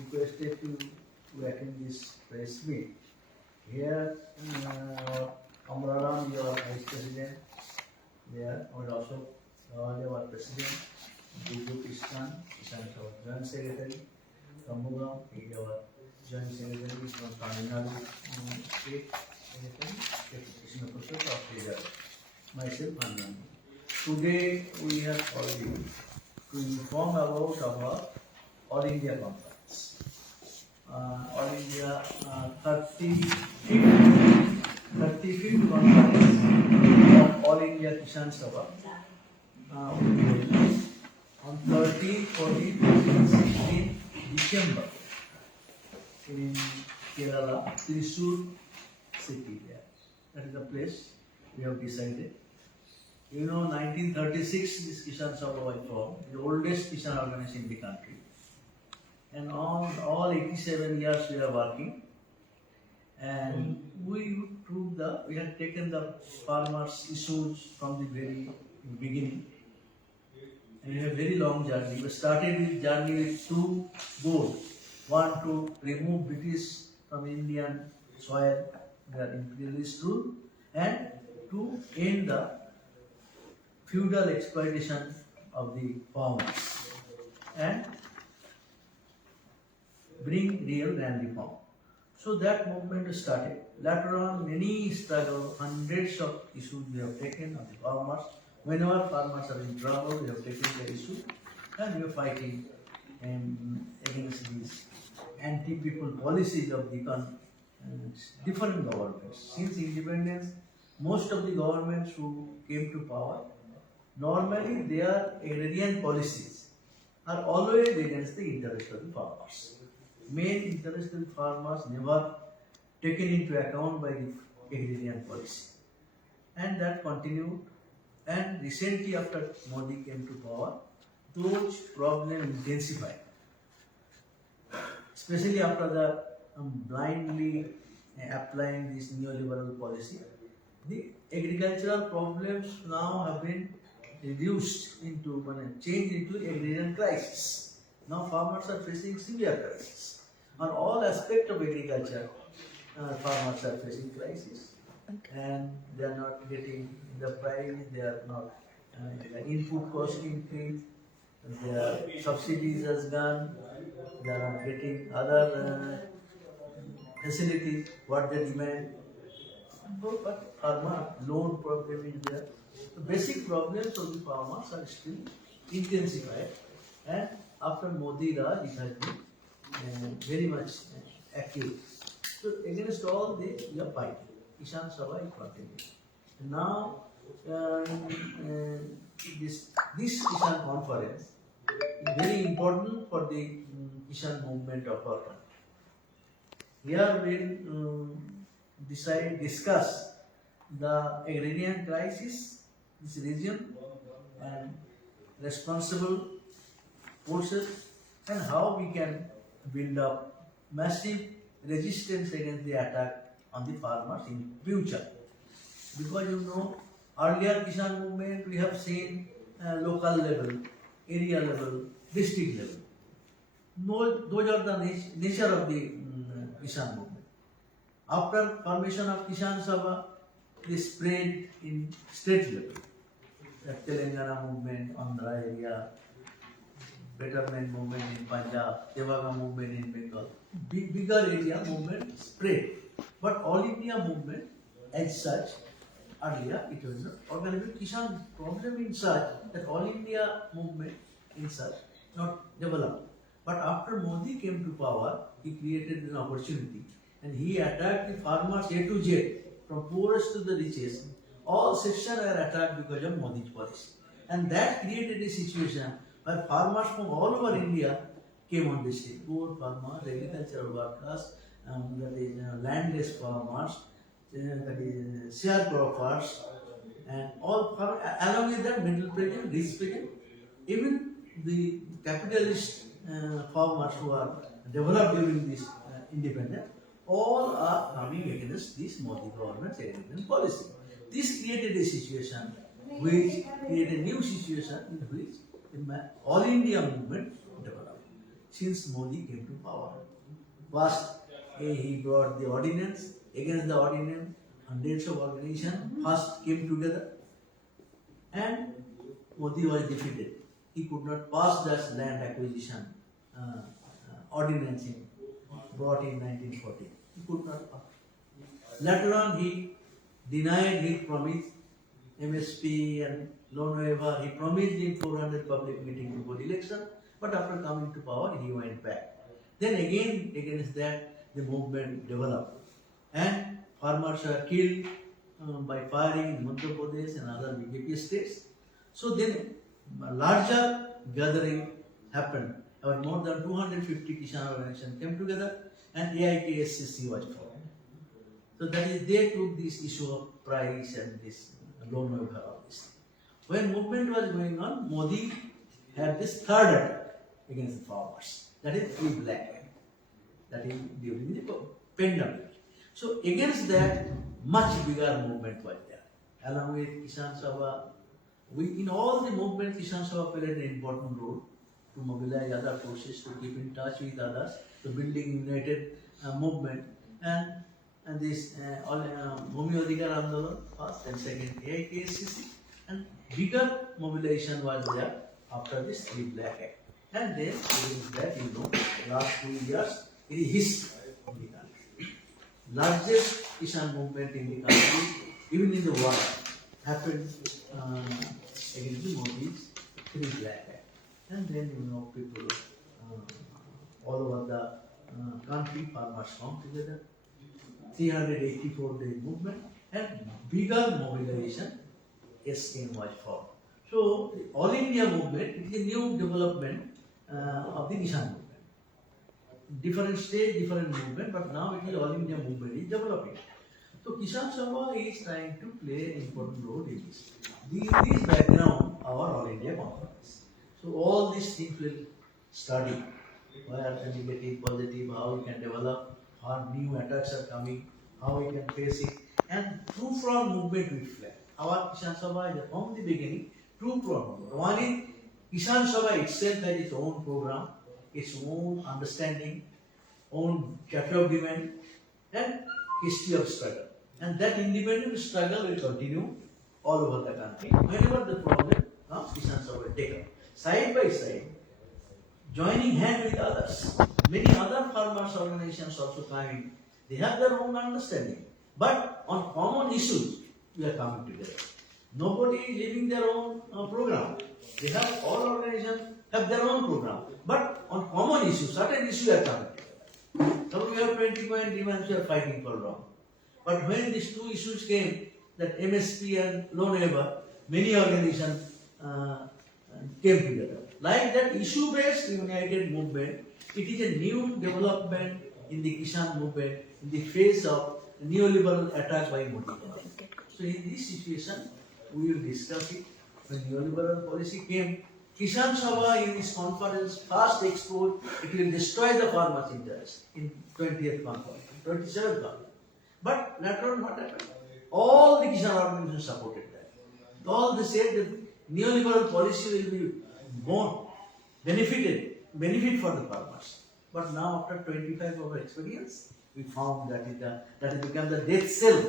requested to attend this press meet. Here, Amraram, your Vice President, there, and also our President, Buju Krishnan, our Joint Secretary, Kamugam, our Joint Secretary from Tamil Nadu State Secretary, Krishna Prasad of Treasury, myself and Nandi. Today we have already to inform about our All India Conference. All India 35th conference of All India Kishan Sabha on 13, 14, 15, 16 December in Kerala, Thrissur city. That is the place we have decided. You know, 1936 this Kishan Sabha was formed, the oldest Kishan organization in the country. And on all 87 years we are working, and we have taken the farmers' issues from the very beginning, and we have a very long journey. We started with journey with two goals: one, to remove British from Indian soil, their imperialist rule, and to end the feudal exploitation of the farmers and bring real land reform. So that movement started. Later on, many struggles, hundreds of issues we have taken of the farmers. Whenever farmers are in trouble, we have taken the issue and we are fighting against these anti-people policies of the different governments. Since independence, most of the governments who came to power, normally their agrarian policies are always against the interest of the farmers. Main interest of the farmers never taken into account by the agrarian policy. And that continued. And recently, after Modi came to power, those problems intensified. Especially after the blindly applying this neoliberal policy, the agricultural problems now have been reduced into, changed into agrarian crisis. Now farmers are facing severe crisis. On all aspects of agriculture, farmers are facing crisis. Okay. And they are not getting the price, they are not, input cost increase, their subsidies has gone, they are not getting other facilities, what they demand. But farmer loan problem is there. The basic problems of the farmers are still intensified, and after Modi Raj, it has been very much acute. So against all this, we are fighting. Kishan Sabha is continuing. Now, this Kishan conference is very important for the Kishan movement of our country. Here we will discuss the agrarian crisis, this region, and responsible forces, and how we can build up massive resistance against the attack on the farmers in future. Because you know, earlier Kishan movement we have seen local level, area level, district level. No, those are the nature of the Kishan movement. After formation of Kishan Sabha, they spread in state level. The Telangana movement, Andhra area, Betterment movement in Punjab, Tevaga movement in Bengal. Bigger area movement spread. But All India movement as such, earlier it was not organized. Kishan problem in such that All India movement in such not developed. But after Modi came to power, he created an opportunity and he attacked the farmers A to Z, from poorest to the richest. All sections were attacked because of Modi's policy. And that created a situation where farmers from all over India came on the street. Poor farmers, agricultural workers, that is landless farmers, that is sharecroppers, and all farmers, along with that middle peasant, rich peasant, even the capitalist farmers who are developed during this independence, all are coming against this Modi government's agrarian policy. This created a situation which created a new situation in which the All India movement developed. since Modi came to power. First, he brought the ordinance. Against the ordinance, hundreds of organizations first came together, and Modi was defeated. He could not pass that land acquisition ordinance brought in 1940. He could not pass. Later on, he denied his promise, MSP and loan waiver. He promised in 400 public meeting before election, but after coming to power, he went back. Then again, against that, the movement developed, and farmers were killed by firing in Madhya Pradesh and other BJP states. So then, a larger gathering happened. About more than 250 Kisan organizations came together, and AIKSCC was formed. So that is, they took this issue of price and this loan waiver, all this. When movement was going on, Modi had this third attack against the farmers. That is Free Black Act. That is during the pandemic. So against that, much bigger movement was there. Along with Kisan Sabha, in all the movements, Kisan Sabha played an important role to mobilize other forces, to keep in touch with others, to building united movement, and this Bhumi Adhikar Andolan first and second AIKSCC, and bigger mobilization was there after this Free Black Act. And then against that, last 2 years, it is history of the country. Largest Kisan movement in the country, even in the world, happened against the Modi's Free Black Act. And then, people all over the country, farmers come together, 384-day movement, and bigger mobilization, SKM was formed. So, the All India movement is a new development of the Kisan movement. Different stage, different movement, but now it is All India movement is developing. So Kisan Sabha is trying to play an important role in this. In this background, our All India conference. So all these things will study where the negative, positive, how we can develop, how new attacks are coming, how we can face it, and true front movement will fly. Our Kisan Sabha is from the beginning true front movement. One is Kisan Sabha itself has its own program, its own understanding, own cafe of demand, and history of struggle. And that independent struggle will continue all over the country. Whenever the problem comes, Kisan Sabha will take up. Side by side, joining hand with others. Many other farmers organizations also coming. They have their own understanding. But on common issues, we are coming together. Nobody is leaving their own program. They have, all organizations have their own program. But on common issues, certain issues are coming together. So we have 20-point demands we are fighting for long. But when these two issues came, that MSP and loan waiver, many organizations came together. Like that issue-based united movement, it is a new development in the Kisan movement in the face of neoliberal attack by Modi. So in this situation, we will discuss it. When neoliberal policy came, Kisan Sabha in this conference first exposed it will destroy the farmers' interest in 20th conference, 27th conference. But later on what happened? All the Kisan organizations supported that. All they said that neoliberal policy will be more benefit for the farmers. But now after 25 of experience, we found that that has become the death cell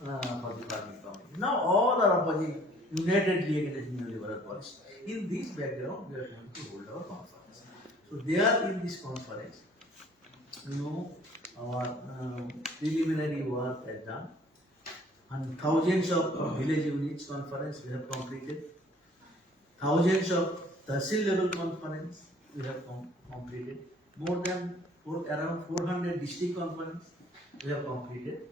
for the farming community. Now all are opposing unitedly against neoliberal policy. In this background, we are going to hold our conference. So there in this conference, our preliminary work is done, and thousands of village units conference we have completed, thousands of Tahsil level conference we have completed, more than around 400 district conference we have completed,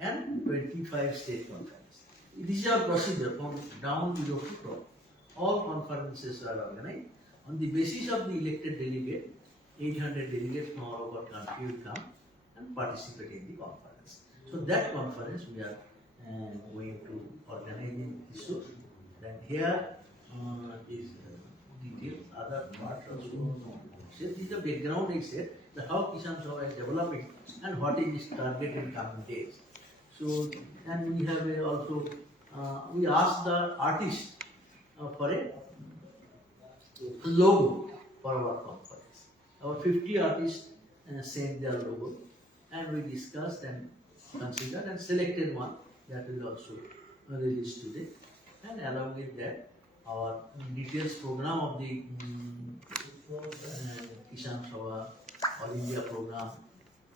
and 25 state conference. This is our procedure from down below to top. All conferences are organized on the basis of the elected delegate. 800 delegates from all over country will come and participate in the conference. So that conference we are going to organize in Thrissur. Then here is details, other parts also. So this is the background I said, that how Kisan Sabha is developing and what is its target in coming days. So, and we have also, we asked the artist for a logo for our conference. our 50 artists sent their logo, and we discussed and considered and selected one that will also release today. And along with that, our details program of the Kisan Sabha, All India program,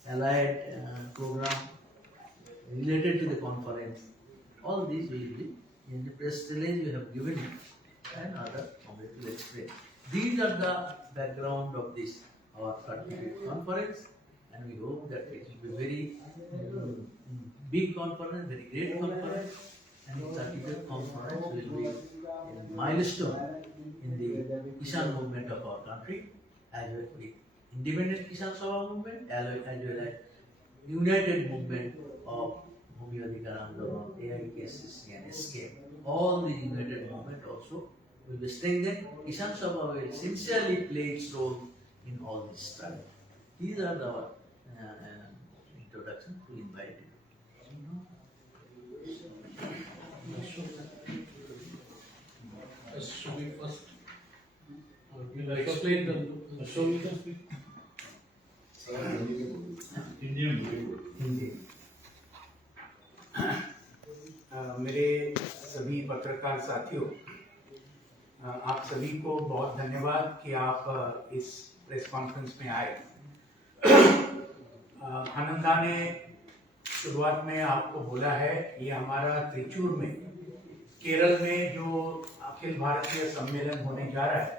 allied program related to the conference, all these will be in the press release we have given it, and other will explain. These are the background of this our 35th conference, and we hope that it will be very big conference, very great conference, and the 35th conference will be a milestone in the Kisan movement of our country, as well as independent Kisan Sabha movement, as well as united movement of Bhumi Adhikar Andolan, AIKCC and SKM. All the united movement also will be strengthened. Kisan Sabha will sincerely play its role in all this struggle. These are the introduction to invite you. Should we first explain the show you can speak? Hindi. मेरे सभी पत्रकार साथियों, आप सभी को बहुत धन्यवाद कि आप इस प्रेस कॉन्फ्रेंस में आए। आनंदा ने शुरुआत में आपको बोला है, ये हमारा त्रिचूर में केरल में जो अखिल भारतीय सम्मेलन होने जा रहा है,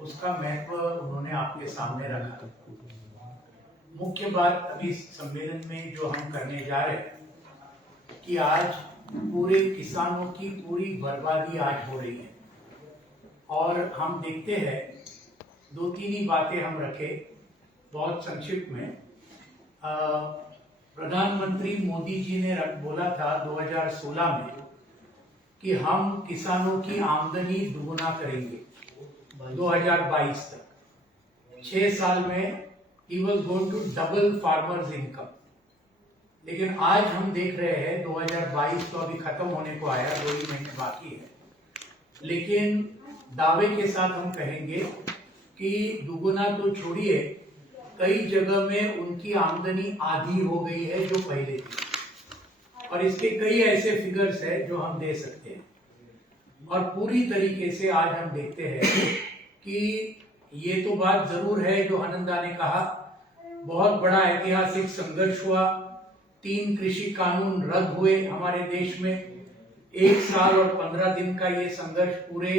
उसका महत्व उन्होंने आपके सामने रखा। मुख्य बात अभी सम्मेलन में जो हम करने जा रहे हैं कि आज पूरे किसानों की पूरी बर्बादी आज हो रही है, और हम देखते हैं 2-3 ही बातें हम रखे बहुत संक्षिप्त में। प्रधानमंत्री मोदी जी ने बोला था 2016 में कि हम किसानों की आमदनी दुगुना करेंगे 2022 तक। 6 साल में he was going to double farmers income। लेकिन आज हम देख रहे हैं 2022 तो अभी खत्म होने को आया, 2 ही महीने बाकी है, लेकिन दावे के साथ हम कहेंगे कि दुगुना तो छोड़िए, कई जगह में उनकी आमदनी आधी हो गई है जो पहले थी, और इसके कई ऐसे फिगर्स है जो हम दे सकते हैं। और पूरी तरीके से आज हम देखते हैं कि ये तो बात जरूर है जो आनंदा ने कहा, बहुत बड़ा ऐतिहासिक संघर्ष हुआ। 3 कृषि कानून रद्द हुए हमारे देश में। 1 साल और 15 दिन का ये संघर्ष, पूरे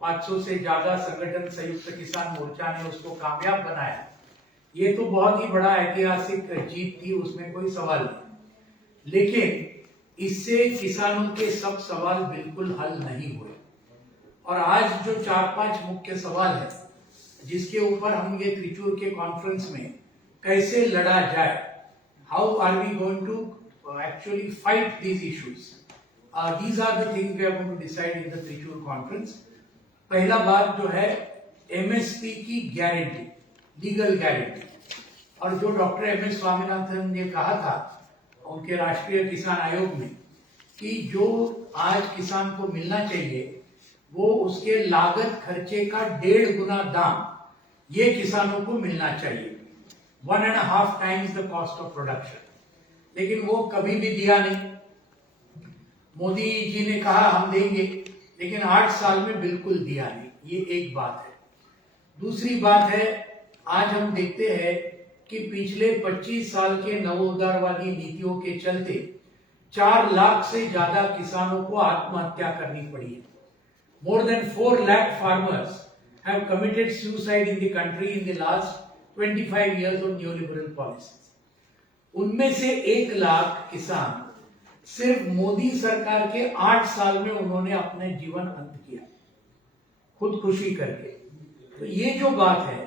500 से ज्यादा संगठन संयुक्त किसान मोर्चा ने उसको कामयाब बनाया। ये तो बहुत ही बड़ा ऐतिहासिक जीत थी, उसमें कोई सवाल नहीं, लेकिन इससे किसानों के सब सवाल बिल्कुल हल नहीं हुए। और आज जो 4-5 मुख्य सवाल है जिसके ऊपर हम ये त्रिचूर के कॉन्फ्रेंस में कैसे लड़ा जाए, how are we going to actually fight these issues, these are the things we are going to decide in the Trichur conference। पहला बात जो है MSP की गारंटी, लीगल गारंटी, और जो डॉक्टर MS स्वामीनाथन ने कहा था उनके राष्ट्रीय किसान आयोग में कि जो आज किसान को मिलना चाहिए वो उसके लागत खर्चे का 1.5 गुना दाम ये किसानों को मिलना चाहिए, 1.5 times the cost of production। लेकिन वो कभी भी दिया नहीं। मोदी जी ने कहा हम देंगे, लेकिन 8 साल में बिल्कुल दिया नहीं। ये एक बात है। दूसरी बात है, आज हम देखते हैं कि पिछले 25 साल के नवोदारवादी नीतियों के चलते 4 लाख से ज्यादा किसानों को आत्महत्या करनी पड़ी है। More than 4 lakh farmers have committed suicide in the country in the last 25 years of neoliberal policies। उनमें से 1 लाख किसान सिर्फ मोदी सरकार के 8 साल में उन्होंने अपने जीवन अंत किया, खुदकुशी करके। तो ये जो बात है,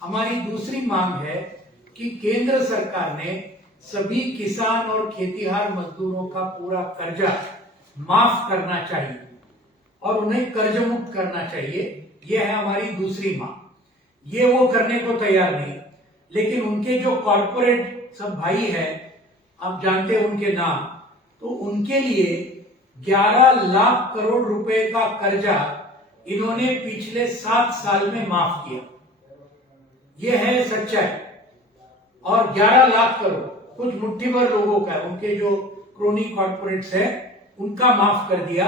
हमारी दूसरी मांग है कि केंद्र सरकार ने सभी किसान और खेतीहार मजदूरों का पूरा कर्जा माफ करना चाहिए और उन्हें कर्ज मुक्त करना चाहिए। यह है हमारी दूसरी मांग। ये वो करने को तैयार नहीं, लेकिन उनके जो कॉर्पोरेट सब भाई है, आप जानते हैं उनके नाम, तो उनके लिए 11 लाख करोड़ रुपए का कर्जा इन्होंने पिछले 7 साल में माफ किया। ये है सच्चाई। और 11 लाख करोड़ कुछ मुट्ठी भर लोगों का, उनके जो क्रोनी कॉर्पोरेट्स है उनका माफ कर दिया,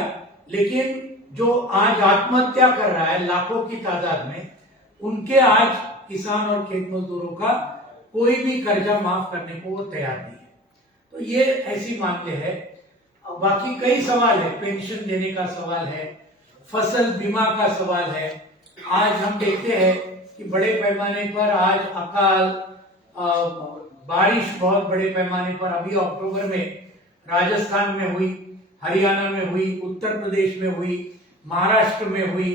लेकिन जो आज आत्महत्या कर रहा है लाखों की तादाद में, उनके आज किसान और खेत मजदूरों का कोई भी कर्जा माफ करने को वो तैयार नहीं है। तो ये ऐसी मामले है। बाकी कई सवाल है, पेंशन देने का सवाल है, फसल बीमा का सवाल है। आज हम देखते हैं कि बड़े पैमाने पर आज अकाल, बारिश बहुत बड़े पैमाने पर अभी अक्टूबर में राजस्थान में हुई, हरियाणा में हुई, उत्तर प्रदेश में हुई, महाराष्ट्र में हुई,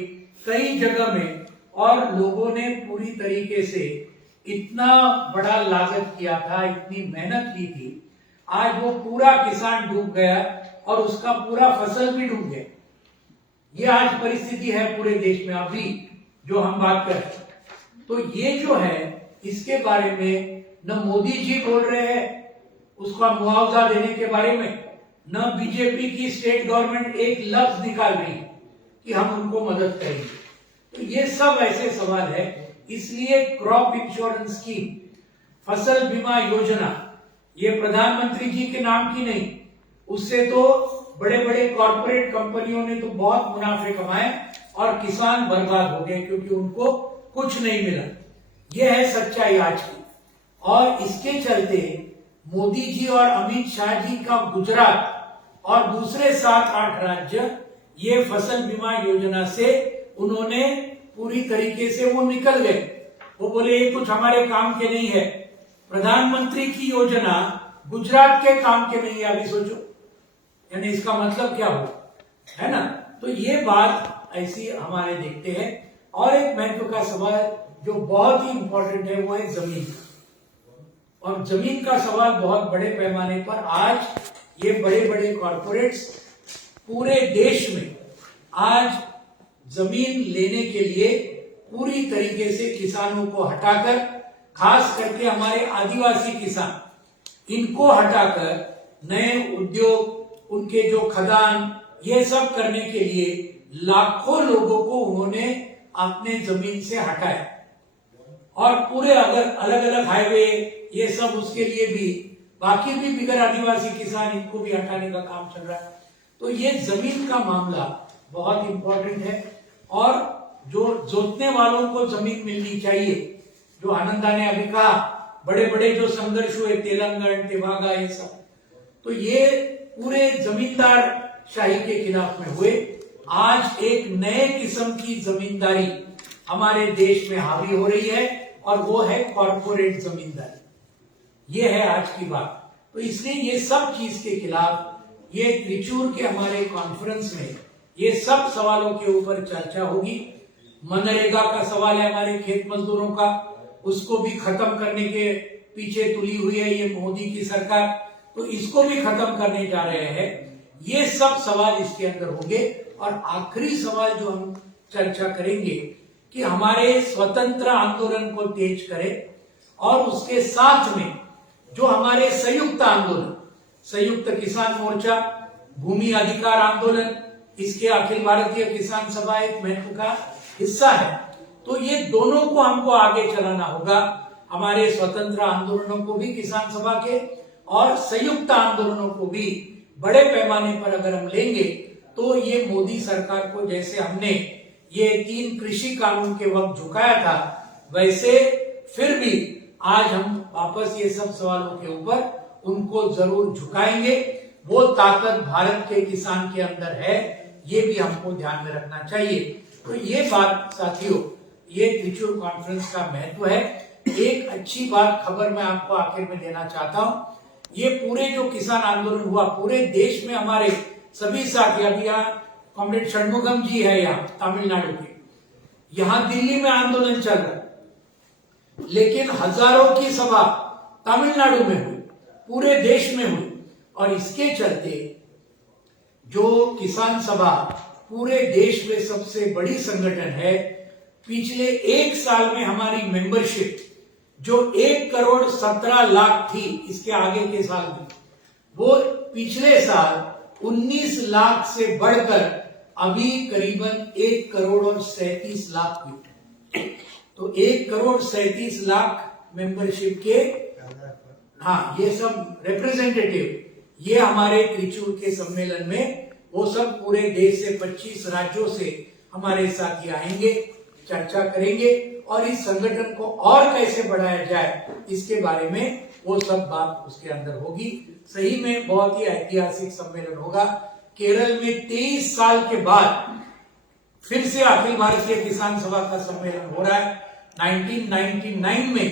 कई जगह में, और लोगों ने पूरी तरीके से इतना बड़ा लागत किया था, इतनी मेहनत की थी, आज वो पूरा किसान डूब गया और उसका पूरा फसल भी डूब गया। ये आज परिस्थिति है पूरे देश में अभी जो हम बात कर रहे हैं। तो ये जो है इसके बारे में न मोदी जी बोल रहे हैं उसका मुआवजा देने के बारे में, न बीजेपी की स्टेट गवर्नमेंट एक लफ्ज निकाल रही है कि हम उनको मदद करेंगे। तो ये सब ऐसे सवाल है। इसलिए क्रॉप इंश्योरेंस स्कीम, फसल बीमा योजना, ये प्रधानमंत्री जी के नाम की नहीं, उससे तो बड़े बड़े कॉर्पोरेट कंपनियों ने तो बहुत मुनाफे कमाए और किसान बर्बाद हो गए क्योंकि उनको कुछ नहीं मिला। ये है सच्चाई आज की। और इसके चलते मोदी जी और अमित शाह जी का गुजरात और दूसरे 7-8 राज्य ये फसल बीमा योजना से उन्होंने पूरी तरीके से वो निकल गए। वो बोले ये कुछ हमारे काम के नहीं है। प्रधानमंत्री की योजना गुजरात के काम के नहीं है। अभी सोचो, यानी इसका मतलब क्या हो, है ना। तो ये बात ऐसी हमारे देखते हैं। और एक महत्व का सवाल जो बहुत ही इंपॉर्टेंट है वो है जमीन। और जमीन का सवाल बहुत बड़े पैमाने पर आज ये बड़े बड़े कॉर्पोरेट्स पूरे देश में आज जमीन लेने के लिए पूरी तरीके से किसानों को हटाकर, खास करके हमारे आदिवासी किसान, इनको हटाकर नए उद्योग, उनके जो खदान, ये सब करने के लिए लाखों लोगों को उन्होंने अपने जमीन से हटाया। और पूरे अगर अलग अलग हाईवे ये सब उसके लिए भी बाकी भी बिगर आदिवासी किसान, इनको भी हटाने का काम चल रहा है। तो ये जमीन का मामला बहुत इंपॉर्टेंट है। और जो जोतने वालों को जमीन मिलनी चाहिए, जो आनंदा ने अभी कहा, बड़े बड़े जो संघर्ष हुए तेलंगाना, तेवागा, ये सब, तो ये पूरे जमींदार शाही के खिलाफ में हुए। आज एक नए किस्म की जमींदारी हमारे देश में हावी हो रही है और वो है कॉर्पोरेट जमींदारी। ये है आज की बात। तो इसलिए ये सब चीज के खिलाफ ये त्रिचूर के हमारे कॉन्फ्रेंस में ये सब सवालों के ऊपर चर्चा होगी। मनरेगा का सवाल है हमारे खेत मजदूरों का, उसको भी खत्म करने के पीछे तुली हुई है ये मोदी की सरकार, तो इसको भी खत्म करने जा रहे हैं। ये सब सवाल इसके अंदर होंगे। और आखिरी सवाल जो हम चर्चा करेंगे कि हमारे स्वतंत्र आंदोलन को तेज करें और उसके साथ में जो हमारे संयुक्त आंदोलन, संयुक्त किसान मोर्चा, भूमि अधिकार आंदोलन, इसके अखिल भारतीय किसान सभा एक महत्व का हिस्सा है। तो ये दोनों को हमको आगे चलाना होगा। हमारे स्वतंत्र आंदोलनों को भी किसान सभा के और संयुक्त आंदोलनों को भी बड़े पैमाने पर अगर हम लेंगे तो ये मोदी सरकार को, जैसे हमने ये 3 कृषि कानून के वक्त झुकाया था, वैसे फिर भी आज हम वापस ये सब सवालों के ऊपर उनको जरूर झुकाएंगे। वो ताकत भारत के किसान के अंदर है, ये भी हमको ध्यान में रखना चाहिए। तो ये बात साथियों, ये त्रिचूर कॉन्फ्रेंस का महत्व है। एक अच्छी बात खबर मैं आपको आखिर में देना चाहता हूं। ये पूरे जो किसान आंदोलन हुआ पूरे देश में, हमारे सभी साथी, अभी यहाँ कॉमरेड षणमुगम जी है यहाँ तमिलनाडु के, यहाँ दिल्ली में आंदोलन चल रहा है, लेकिन हजारों की सभा तमिलनाडु में हुई, पूरे देश में हुई। और इसके चलते जो किसान सभा पूरे देश में सबसे बड़ी संगठन है, पिछले 1 साल में हमारी मेंबरशिप जो 1,17,00,000 थी, इसके आगे के साल में, वो पिछले साल 19 लाख से बढ़कर अभी करीबन 1,37,00,000 हुई। तो 1,37,00,000 मेंबरशिप के, हाँ, ये सब रिप्रेजेंटेटिव ये हमारे त्रिचूर के सम्मेलन में, वो सब पूरे देश से 25 राज्यों से हमारे साथी आएंगे, चर्चा करेंगे और इस संगठन को और कैसे बढ़ाया जाए इसके बारे में वो सब बात उसके अंदर होगी। सही में बहुत ही ऐतिहासिक सम्मेलन होगा। केरल में 23 साल के बाद फिर से अखिल भारतीय किसान सभा का सम्मेलन हो रहा है। 1999 में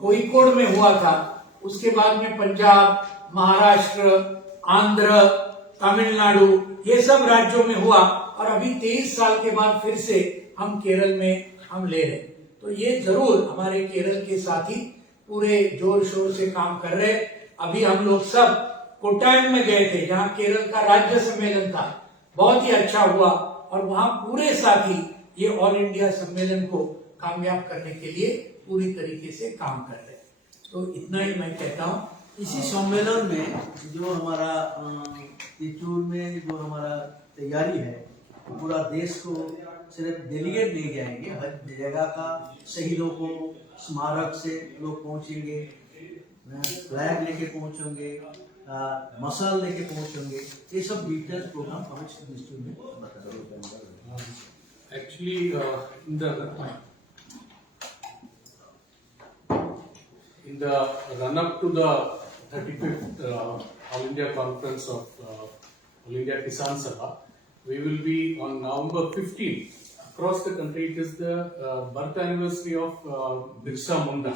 कोझिकोड में हुआ था, उसके बाद में पंजाब, महाराष्ट्र, आंध्र, तमिलनाडु, ये सब राज्यों में हुआ और अभी 23 साल के बाद फिर से हम केरल में हम ले रहे हैं। तो ये जरूर हमारे केरल के साथी पूरे जोर शोर से काम कर रहे। अभी हम लोग सब कोट्टायम में गए थे, जहाँ केरल का राज्य सम्मेलन था, बहुत ही अच्छा हुआ और वहाँ पूरे साथी ये ऑल इंडिया सम्मेलन को कामयाब करने के लिए पूरी तरीके से काम कर रहे हैं। तो इतना ही मैं कहता हूँ। इसी सम्मेलन में जो हमारा त्रिचूर में जो हमारा तैयारी है, पूरा देश को सिर्फ डेलीगेट नहीं जाएंगे, हर जगह का शहीदों को स्मारक से लोग पहुंचेंगे, फ्लैग लेके पहुंचेंगे, मसाल लेके पहुंचेंगे। ये सब डिटेल्स प्रोग्राम हम इस डिस्ट्रिक्ट में बताएंगे। Actually, in the run-up to the 35th All India Conference of All India Kisan Sabha, we will be on November 15th. Across the country, it is the birth anniversary of Birsa Munda.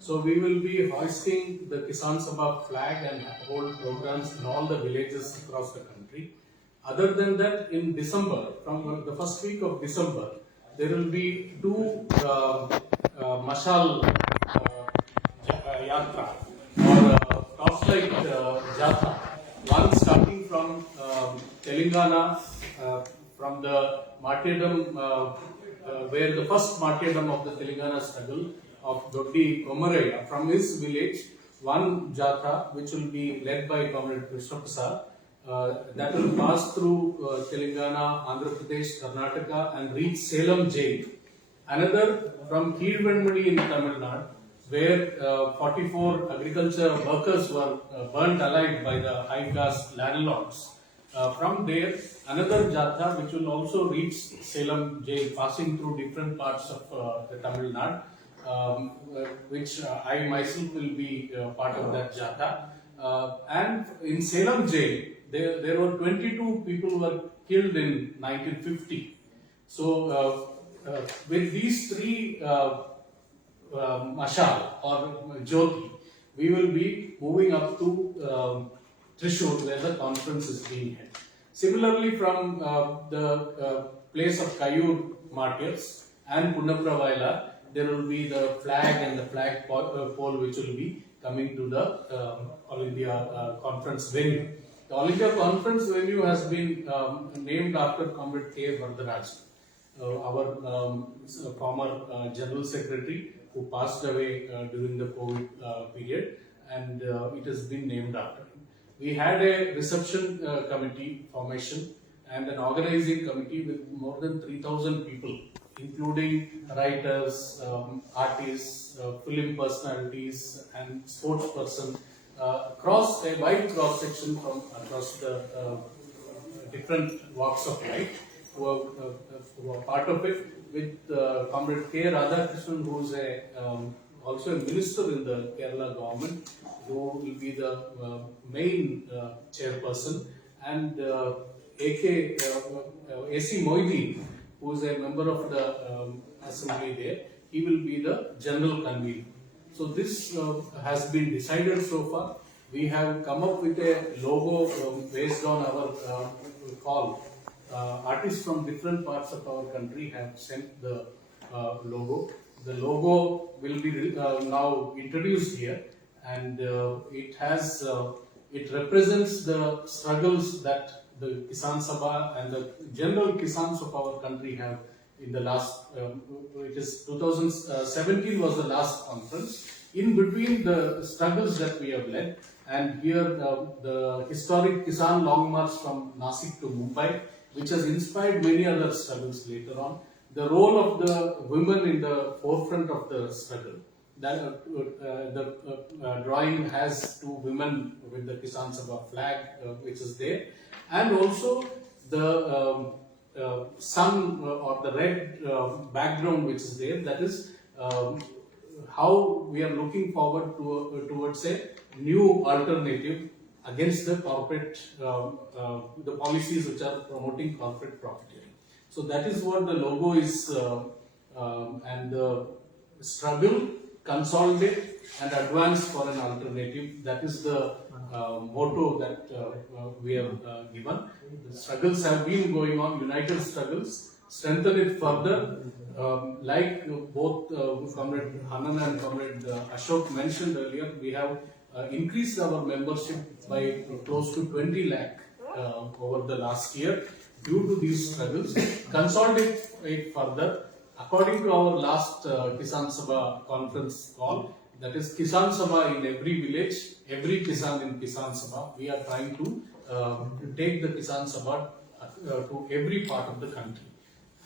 So we will be hoisting the Kisan Sabha flag and hold programs in all the villages across the country. Other than that, in December, from the first week of December, there will be two Mashal Yatra or Torchlight Jatha. One starting from Telangana, from the martyrdom, where the first martyrdom of the Telangana struggle of Doddi Komaraya, from his village, one Jatha which will be led by Comrade Krishna Prasad, that will pass through Telangana, Andhra Pradesh, Karnataka and reach Salem jail. Another from Kirvanmadi in Tamil Nadu, where 44 agriculture workers were burnt alive by the high caste landlords. From there, another Jatha which will also reach Salem jail, passing through different parts of the Tamil Nadu, which I myself will be part of that Jatha. And in Salem jail, there were 22 people who were killed in 1950. So, with these three Mashal or Jyoti, we will be moving up to Thrissur, where the conference is being held. Similarly, from the place of Kayur martyrs and Punnapravayala, there will be the flag and the flag pole which will be coming to the All India conference venue. The All India conference venue has been named after Comrade K. Varadaraj, our former General Secretary who passed away during the COVID period, and it has been named after him. We had a reception committee formation and an organizing committee with more than 3,000 people, including writers, artists, film personalities and sports person, across a wide cross section from across the different walks of life who are part of it, with Comrade K. Radhakrishnan, who is also a minister in the Kerala government, who will be the main chairperson, and AC Moideen, who is a member of the assembly there, he will be the general convener. So this has been decided so far. We have come up with a logo based on our call. Artists from different parts of our country have sent the logo. The logo will be now introduced here, and it represents the struggles that the Kisan Sabha and the general Kisans of our country have in the last, it is 2017 was the last conference. In between the struggles that we have led, and here the historic Kisan Long March from Nasik to Mumbai, which has inspired many other struggles later on. the role of the women in the forefront of the struggle. That the drawing has two women with the Kisan Sabha flag, which is there, and also the sun or the red background which is there. That is how we are looking forward towards a new alternative against the corporate, the policies which are promoting corporate profiteering. So that is what the logo is, and the struggle, consolidate and advance for an alternative. That is the motto that we have given. The struggles have been going on, united struggles, strengthen it further. Like both Comrade Hanan and Comrade Ashok mentioned earlier, we have increased our membership by close to 20 lakh over the last year due to these struggles. Consolidate it further. According to our last Kisan Sabha conference call, that is Kisan Sabha in every village, every Kisan in Kisan Sabha, we are trying to take the Kisan Sabha to every part of the country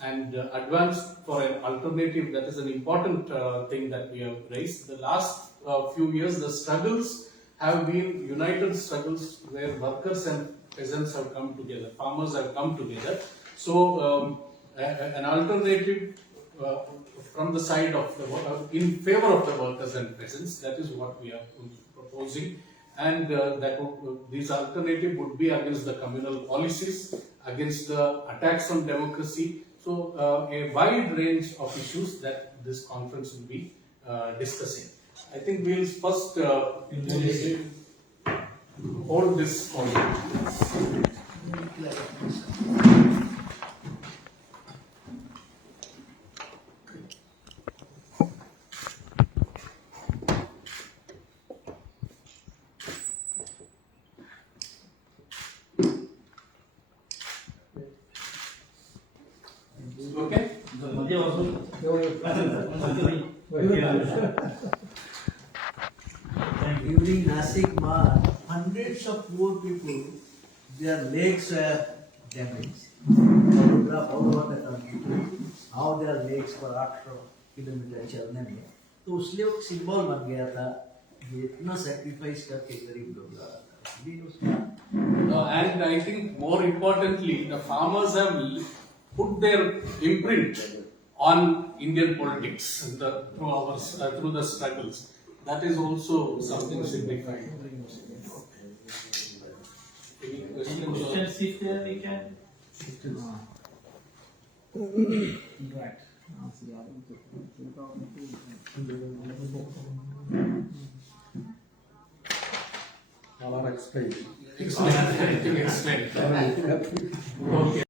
and advance for an alternative. That is an important thing that we have raised. The last few years, the struggles have been united struggles where workers and peasants have come together, farmers have come together. So an alternative from the side of the in favor of the workers and peasants, that is what we are proposing, and this alternative would be against the communal policies, against the attacks on democracy. So a wide range of issues that this conference will be discussing. I think we will first hold this point. Okay. During Nasik March, hundreds of poor people, their legs were damaged. Photograph all over the country, how their legs for 800 kilometre चलने में, तो उसलिए वो symbol बन गया था ये इतना sacrifice करके गरीब लोग आ रहा था। And I think more importantly, the farmers have put their imprint on Indian politics through the struggles. That is also something signifying. Any questions? If there we can. Right. Explain. Okay.